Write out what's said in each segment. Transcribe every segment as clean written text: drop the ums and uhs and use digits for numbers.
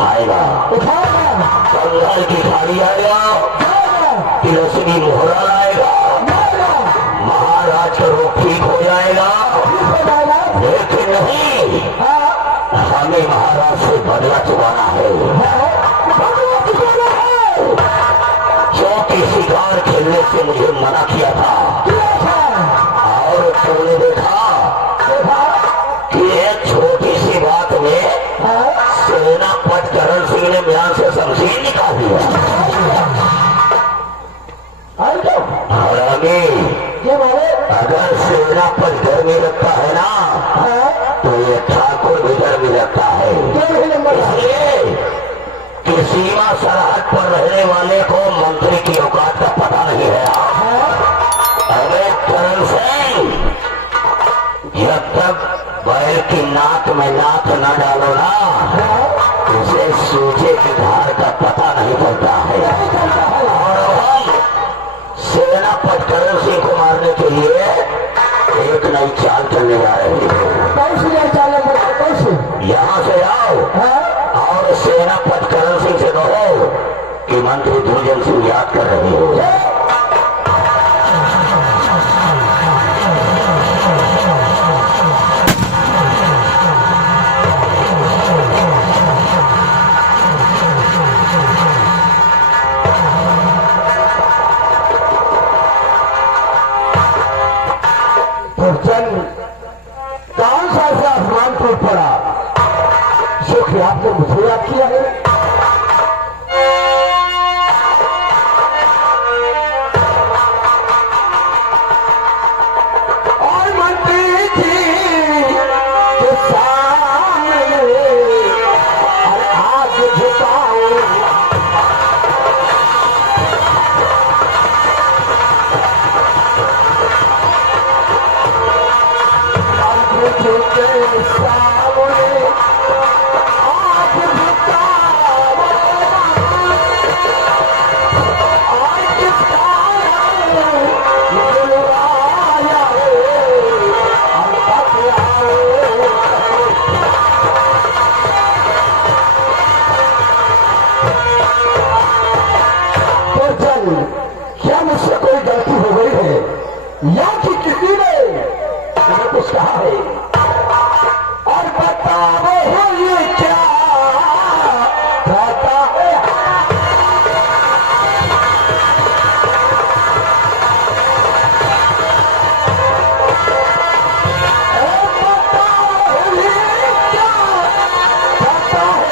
उठाएगा कंगाल की थाली आएगा, तिलस्मी मोहरा लाएगा, महाराज का रोग ठीक हो जाएगा। लेकिन नहीं, हमें महाराज से बदला चुकाना है। चौकी शिकार खेलने से मुझे मना किया था और तुमने देखा कि एक छोटी सी बात में सेनापति करण सिंह ने बयान से शमशीर निकाल दिया। और अगर सेनापति घर में रखता है ना तो ये ठाकुर भी घर में रखता है। इसलिए कि सीमा सरहद पर रहने वाले को मंत्री की औकात का पता नहीं है। अरे करण सिंह, जब तक बैल की नाक में नाक न डालो ना उसे सूखे की धार का पता नहीं चलता है। और हम सेनापति करण सिंह को मारने के लिए एक नई चाल चलने जा रहे हैं। यहाँ से आओ और सेनापति करण सिंह से कहो कि मंत्री दुर्जन सिंह याद कर रहे हो। कौन सा ऐसा आसमान टूट पड़ा जो कि आपने मुझे याद किया है? और मंत्री जी के सामने आज झुकाओ या कि किसी ने तुम्हें कुछ कहा है? और बताओ ये क्या कहता है? बताओ ये क्या कहता है?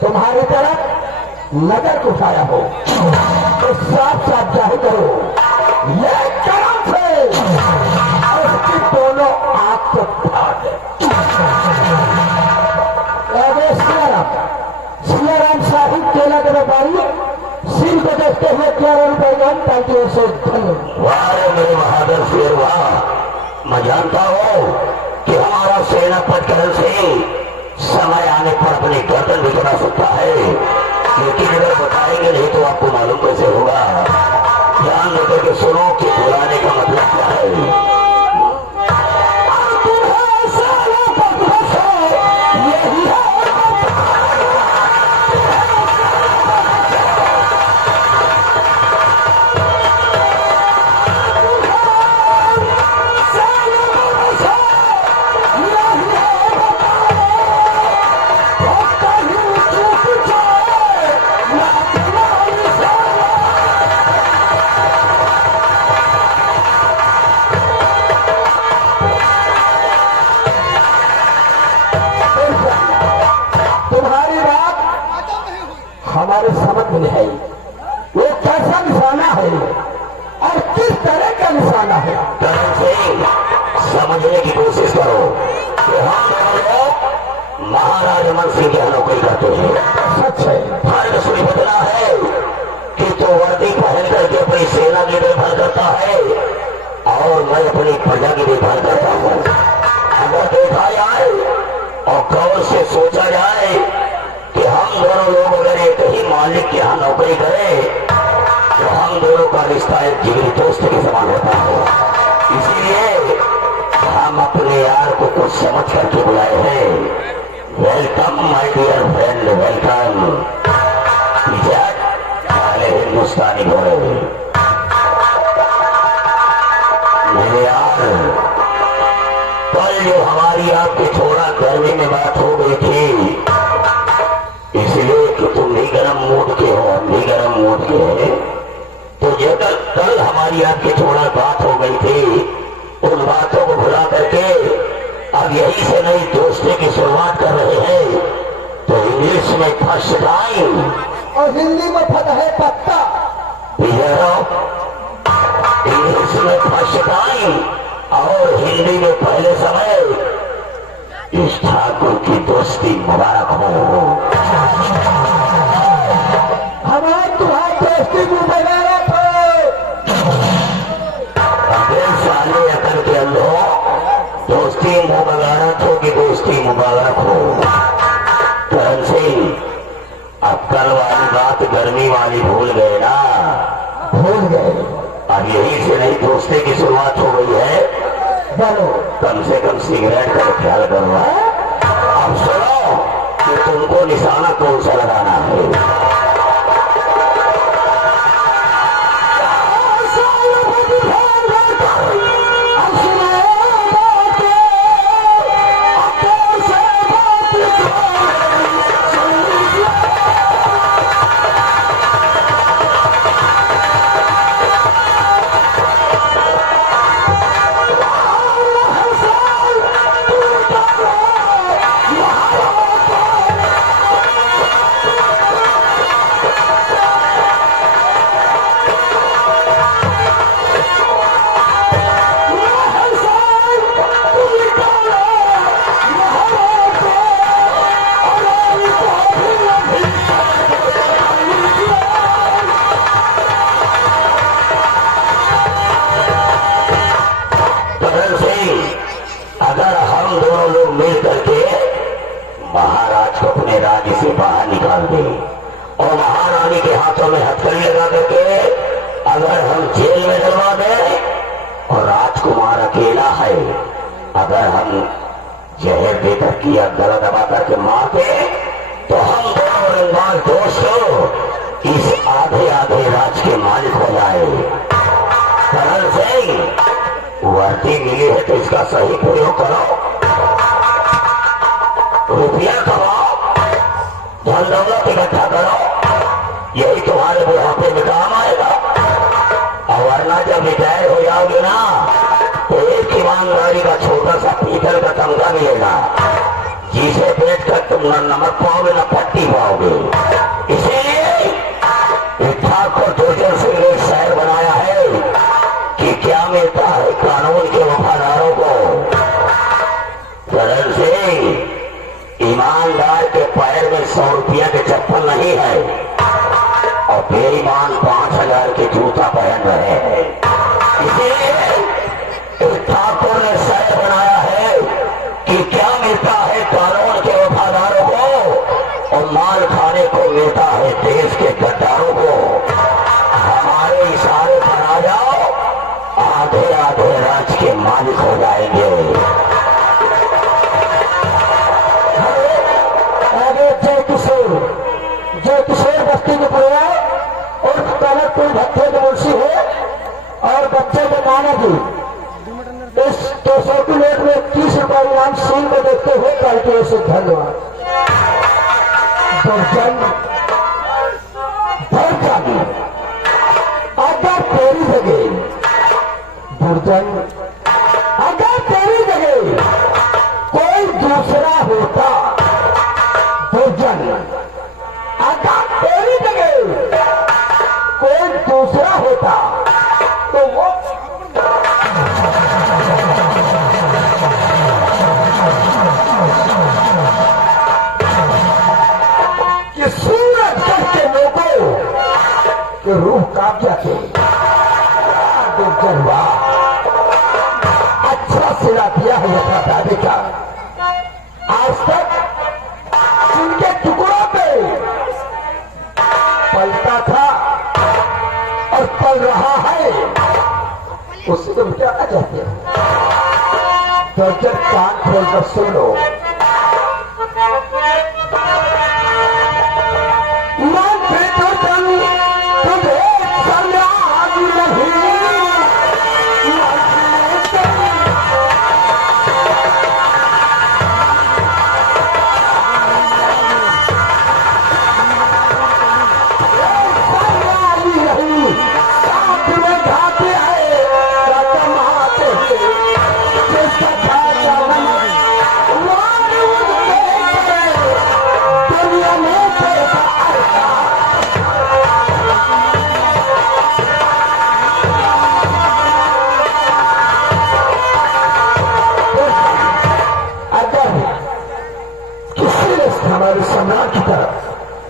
तुम्हारी तरफ नजर उठाया हो तो साफ साफ जाहिर करो ये करण से उसकी दोनों आंख को फाड़ दे। सियाराम साहिब केला के व्यापारी सिंह को देखते हुए 11 रुपए दान पार्टी से धन्यवाद। मेरे बहादुर शेर वाह, मैं जानता हूँ कि हमारा सेनापति करण सिंह समय आने पर अपनी गर्दन भी चढ़ा सकता है, लेकिन अगर बताएंगे नहीं तो आपको मालूम कैसे होगा। ध्यान लेकर के सुनो कि बुलाने का मतलब क्या है। यही है समझने की कोशिश करो कि हम लोग महाराज मंत्री की नौकरी करते हैं। सच है। फर्क सिर्फ इतना है कि तो वर्दी पहन करके अपनी सेना की देखभाल करता है और मैं अपनी प्रजा की देखभाल करता हूँ। अगर देखा जाए और गौर से सोचा जाए कि हम दोनों लोग अगर एक ही मालिक के यहाँ नौकरी करें तो हम दोनों का रिश्ता एक जिगरी दोस्त के समान होता है। इसीलिए हम अपने यार को कुछ समझ करके बुलाए हैं। Welcome my dear friend, welcome. हिंदुस्तानी घोड़े मेरे यार, कल जो हमारी आपकी थोड़ा गर्मी में बात हो गई थी, इसलिए कि तुम भी गर्म मूड के हो, हम भी गर्म मूड के हैं, तो जो कल हमारी आपकी थोड़ा बात हो गई थी, उन बातों को भुला करके अब यही से नई दोस्ती की शुरुआत कर रहे हैं। तो इंग्लिश में फर्स्ट टाइम और हिंदी में फट है पत्ता। इंग्लिश में फर्स्ट टाइम और हिंदी में पहले समय। इस ठाकुर की दोस्ती मुबारक हो। हमारे तुम्हारी दोस्ती को बगाना था। साले अकल के अंदर दोस्ती मुबारक हो कि दोस्ती मुबारक हो। करण सिंह, अब कल वाली बात गर्मी वाली भूल गए ना? भूल गए। अब यही से नई दोस्ती की शुरुआत हो गई है। बोलो। कम से कम सिगरेट का ख्याल करो। अब सुनो कि तुमको निशाना कौन सा लगाना है। अगर हम दोनों लोग मिल करके महाराज को अपने राज्य से बाहर निकाल दें और महारानी के हाथों में हथकड़ी लगा करके अगर हम जेल में डलवा दें और राजकुमार अकेला है, अगर हम जहर देकर किया गला दबा करके मार दे तो हम दोनों रंगबाज दोस्त इस आधे आधे राज के मालिक हो जाए। करण सिंह, वर्दी मिली है तो इसका सही प्रयोग करो, रुपया कमाओ, धन दौलत इकट्ठा करो, यही तुम्हारे बुढ़ापे में काम आएगा। और वरना जब रिटायर हो जाओगे ना तो एक ईमानदारी का छोटा सा पीतल का तमगा मिलेगा, जिसे बेच कर तुम न नमक पाओगे न पट्टी पाओगे। इसीलिए ठाकुर दुर्जन सिंह ने शहर बनाया है कि क्या मिलता है कानून के वफादारों को। करण सिंह, ईमानदार के पैर में 100 रुपया के चप्पल नहीं है और बेईमान 5000 के जूता पहन रहे हैं। इसीलिए ठाकुर ने शहर बनाया है कि क्या मिलता है कानून के वफादारों को और माल खाने को मिलता है देश के गद्दारों को। हमारे इशारे पर आ जाओ, आधे आधे राज के मालिक हो जाएंगे। आगे जय किशोर बस्ती के परिवार और कनकपुर भट्टे के मुंशी है और बच्चे के नाना जी इस 200 की नोट में 30 रुपये इनाम सील को देखते हुए पार्टियों से धन्यवाद। अगर तेरी जगह दुर्जन, अगर तेरी जगह कोई दूसरा होता दुर्जन, अगर तेरी जगह कोई दूसरा होता तो वो उसी को मिटाना चाहते हैं। तो जब कान खोलकर सुन लो, मंत्री तो तुझे सलाह नहीं, हमारे सम्राट की तरफ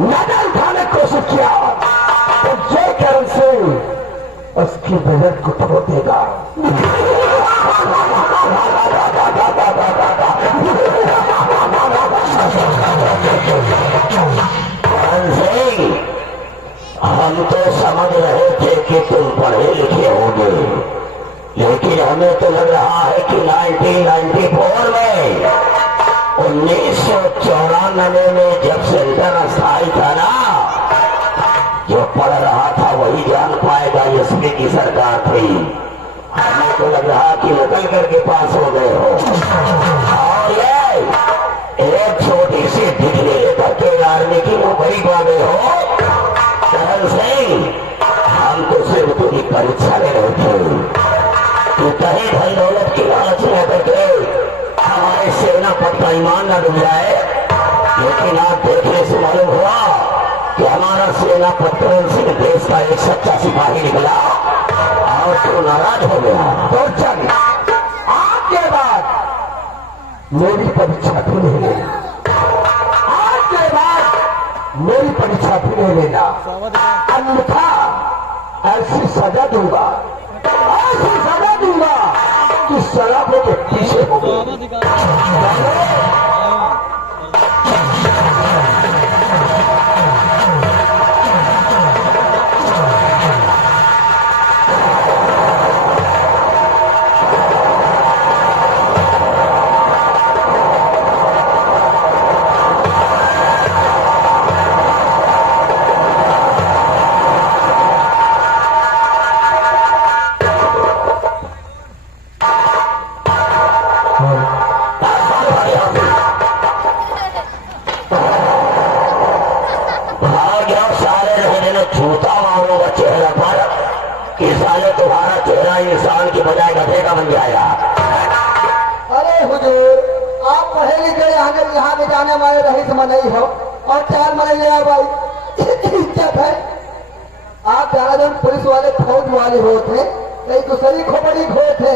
नजर उठाने की कोशिश किया तो जय करण सिंह उसकी बजट को ठोक देगा। हम तो समझ रहे थे कि तुम पढ़े लिखे होंगे, लेकिन हमें तो लग रहा है कि 1994 में 1994 में जब सेंटर स्थायी था ना, जो पढ़ रहा था वही जान पाएगा एसपी की सरकार थी। हमें तो लग रहा कि निकल करके पास हो गए हो। और ये एक छोटी सी डिग्री लेकर के आर्मी की नौकरी पा गए हो। करण सिंह, हम तो सिर्फ तुम्हारी परीक्षा ले रहे थे कि कहीं धन दौलत की लालच में करके हमारे सेना पद का ईमान न डूब जाए, लेकिन आप देखने से मालूम हुआ कि हमारा सेना पद करण सिंह देश का एक सच्चा सिपाही निकला और तो नाराज हो गया। तो चल आपके बाद मेरी परीक्षा भी नहीं लेना, आपके बाद मेरी परीक्षा भी नहीं लेना, अन्यथा ऐसी सजा दूंगा, ऐसी सजा दूंगा कि शराबों के पीछे हो गए। इंसान की बजाय गधे का बन जाएगा। अरे हुजूर, आप पढ़े लिखे यहाँ ले जाने वाले रईस में नहीं हो और 4 महीने भाई इज्जत है। आप ज्यादा दिन पुलिस वाले फौज वाले होते, कहीं दूसरी खोपड़ी खोए थे,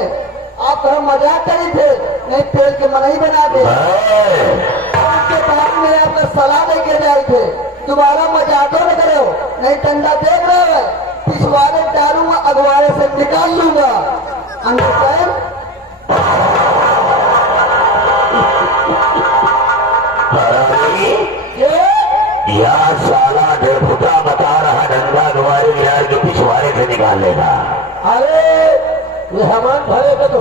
आप हम मजाक करी थे, नहीं तेल के मनई बना दे। उसके बाद में आपका सलाह लेके जाए थे, दोबारा मजाक न करो, नहीं ठंडा देख रहे हो, पिछवाड़े डालूंगा, अगवाड़े से निकाल लूंगा। अंडरस्टैंड? यह साला डेढ़ बता रहा डंडा अगवाड़े बिहार के पिछवाड़े से निकाल लेगा। अरे ये हमान भरे का तो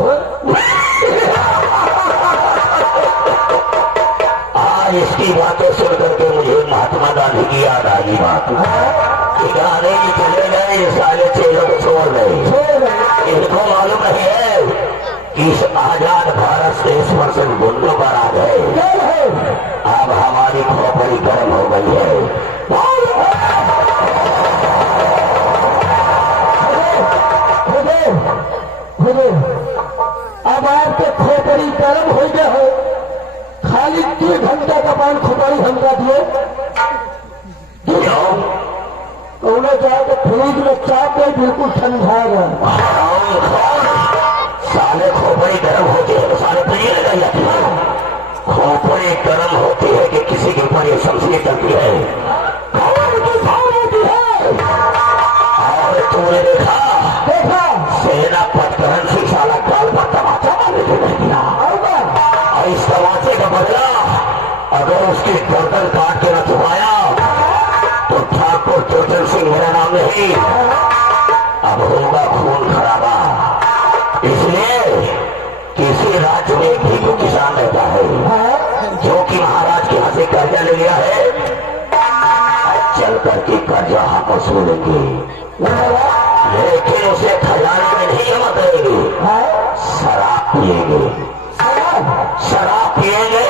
आज इसकी बातें सुन करके मुझे महात्मा गांधी की याद आ गई। बात गाने की चले गए, ये साले चेलों को छोड़ गए। इनको मालूम नहीं है कि इस आजाद भारत से इस वर्ष गुंडों पर आ गए। अब हमारी खोपड़ी गर्म हो गई है। अब आपके खोपड़ी गर्म हो गया है, खाली 2 घंटा का पान खोपड़ी हमका दिए, उन्हें जाकर फ्रिज में चाप दे, बिल्कुल ठंडा। साले खोपड़ी गर्म होती है तो साले प्रिय लग जाती है। खोपड़ी गर्म होती है कि किसी के ऊपर ये शमशीर चलती है और तूने देखा सेना पटकरण से साला गाल पर तमाचा मारने के नहीं दिया, और इस तमाचे का बदला अगर उसकी गर्दन काट के न चुकाया तो ठाकुर चौधरी सिंह मेरा नाम नहीं, अब होगा खून खराबा। इसलिए किसी राज्य में भीखू किसान रहता है जो कि महाराज के यहाँ से कर्जा ले लिया है, चल करके कर्जा हम वसूलेंगे, लेकिन उसे खजाने में नहीं जमा करेंगे, शराब पिएंगे। शराब पिएंगे?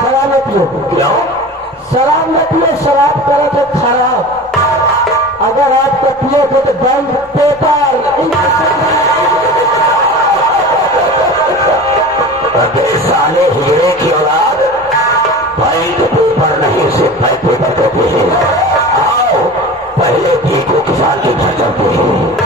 शराब न पियो। क्यों? शराब न पियो, शराब करे तो खराब। अगर आपको पिए तो बैंक पेपर अरे साले हीरे की औलाद, बैंक पेपर नहीं उसे बैंक पेपर कहते हैं। आओ पहले भीखू किसान के घर चलते हैं।